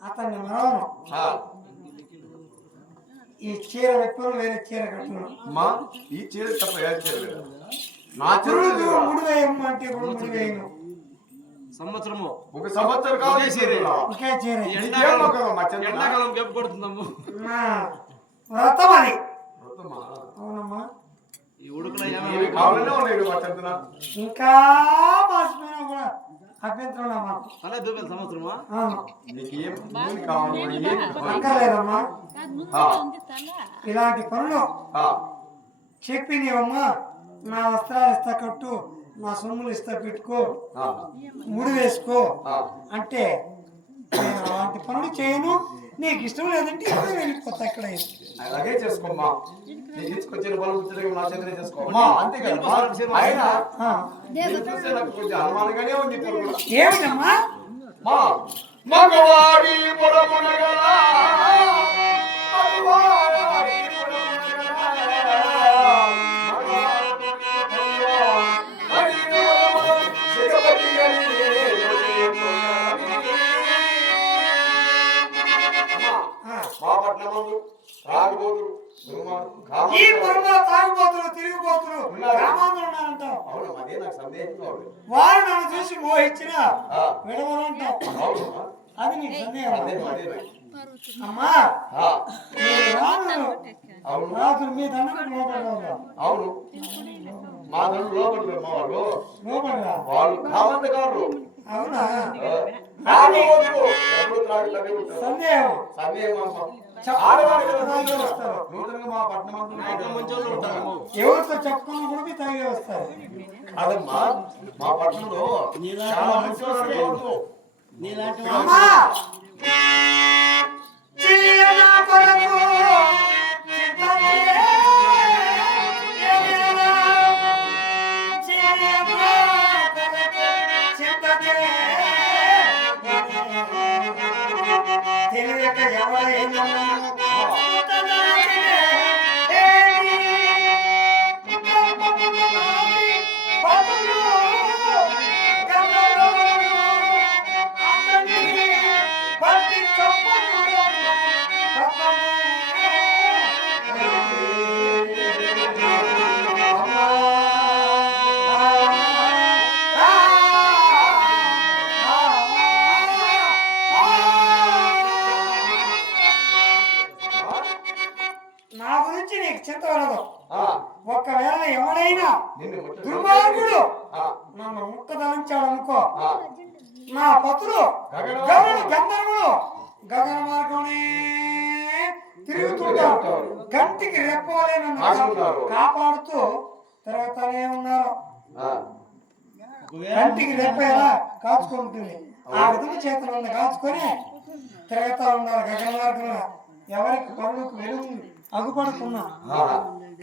అతన్ని మనవను ఈ చీర వ్యక్తులు వేరే చీర కట్టును ఈ చీర తప్ప ఏ చీర లేదు నా చెరువు ముడివేయమంటే ముడివేయను సంవత్సరము ఒక సంవత్సరం కాదు చీర ఒకే చీర ఎండాకాలం గెప్పు కొడుతుందమ్ము వ్రతం అది అవునమ్మా ఈ ఉడుకుల కావాలనే ఉన్నాయి మచ్చంతున ఇంకా మాసిపోయినా కూడా అభ్యంతరం మాకు అలా దూపాలి సంవత్సరమా అక్కర్లేదమ్మా ఇలాంటి పనులు చెప్పి నీవమ్మా నా వస్త్రాలు ఇస్తా కట్టు నా సొమ్ములు ఇస్తా పెట్టుకో ముడి వేసుకో అంటే నేను అలాంటి పనులు చేయను నీకు ఇష్టం లేదంటే ఇక్కడ వెళ్ళిపోతా ఇక్కడ అలాగే చేసుకోమ్మా నీకు తీసుకొచ్చిన బలం నా చేతనే చేసుకోమ్మా అంతే కదా ఆయన అనుమానంగానే ఉంది ఏమిటమ్మా మగవాడి ఈ పురంలో తాగుబోతులు తిరిగిపోతులు గ్రామాంధ్రులు ఉన్నారంటావు వారు నన్ను చూసి మోహించిన విడవలంటావు అది నీకు సందేహం అమ్మా రాజులు మీ దండం లోపల అవును మా దండం లోపల వాళ్ళు కామంతకారు అవునా సందేహం ఎవరితో చెప్పుకున్నా కూడా తాగే వస్తారు కాదమ్మా మా పట్టణంలో చాలా మంచి ఒకవేళ ఎవరైనా దుర్మార్గుడు నన్ను ముక్కదలించాడు అనుకో నా పతులు గంధర్వుడు గగన మార్గంలో కంటికి రెప్పవలే నన్ను కాచుకున్నారు. కాపాడుతూ తిరుగుతానే ఉన్నారు. ఆ, కంటికి రెప్ప ఎలా కాచుకుంటుంది ఆ విధంగా చేతులు ఉన్న కాచుకొని తిరుగుతా ఉన్నారు గగన మార్గంలో. ఎవరికి పనులకు వెలుగు అగుపడుతున్నా ఆ,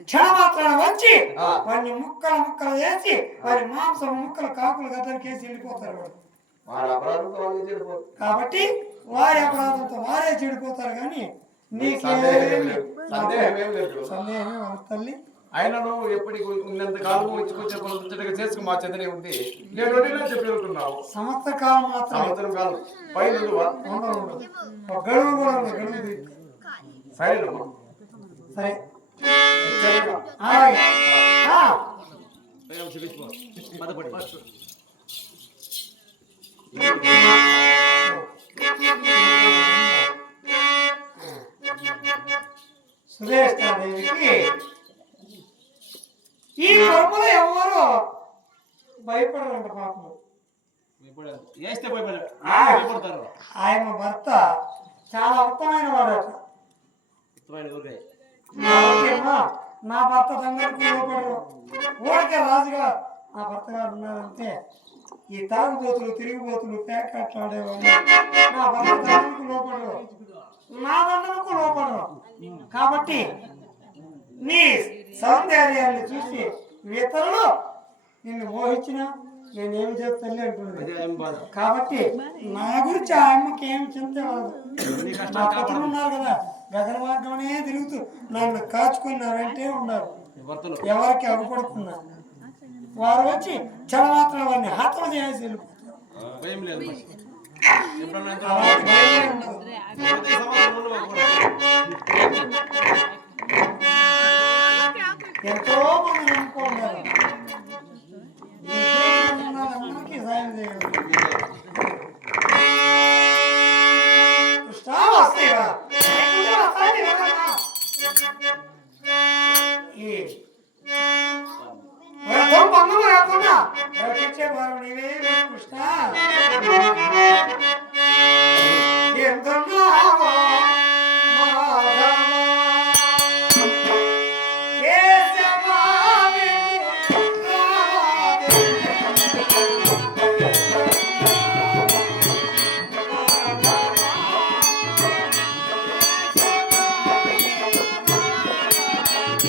క్షణమాత్రాన వచ్చి ఆ. వారిని ముక్కలు వేసి వారి మాంసం ముక్కలు కాకులు గద్దరికేసి వెళ్ళిపోతారు వాడు. వాళ్ళ అపరాధంతో వాళ్ళు చెడిపోరు. కాబట్టి వారి అపరాధంతో వారే చెడిపోతారు కానీ సందేహం నీకేమి లేదు. సందేహం ఏం లేదు. సందేహమే వాళ్ళ తల్లి. ఆయన నువ్వు ఎప్పటికి ఉన్నంత కాలము ఇచ్చుకొచ్చే పనులు చేసుకు మా చెందనే ఉంది. నేను చెప్పి వెళ్తున్నావు. సంవత్సర కాలం మాత్రమే సంవత్సరం కాలం పైన ఉండదు. ఒక గడువు కూడా ఉంది, గడువు ఇది. సరేనమ్మా. సరే సరేనా? అలాగే. ఆ, బాధపడి సురేష్టాదేవికి ఈ కర్మలు ఎవరు భయపడరంట పాపం. వేస్తే భయపడతారు. ఆయన భర్త చాలా ఉత్తమైన వాడట. కాబట్టి అమ్మా, నా భర్త సంగతికి లోపడరు. ఊరికే రాజుగా నా భర్త గారు ఉన్నారంటే ఈ తాగుబోతులు తిరిగిపోతులు పేకాట్లాడేవాళ్ళు నా భర్త దండలకు లోపడరు, నా దండలకు లోపడరు. కాబట్టి నీ సౌందర్యాన్ని చూసి ఇతరులు నిన్ను మోహించినా నేనేమి చేస్తాను అంటున్నాను. కాబట్టి నా గురించి ఆ అమ్మకి ఏమి చింతవాదు. నా పక్కన ఉన్నారు కదా గగన మార్గమనే తిరుగుతూ నన్ను కాచుకున్నారంటే ఉన్నారు. ఎవరికి అవ్వకూడతున్నా వారు వచ్చి చలమాత్రం వారిని హత్య చేసి వెళ్ళిపోతారు. అలాంటి భయమే ఉండదు. ఎంతో మంది నమ్ముకున్నారు. అందరికీ సాయం చేయగలరు. కృష్ణ వస్తేవా ఈ వ్రతం భంగం కాకుండా రక్షించే వారు నీవే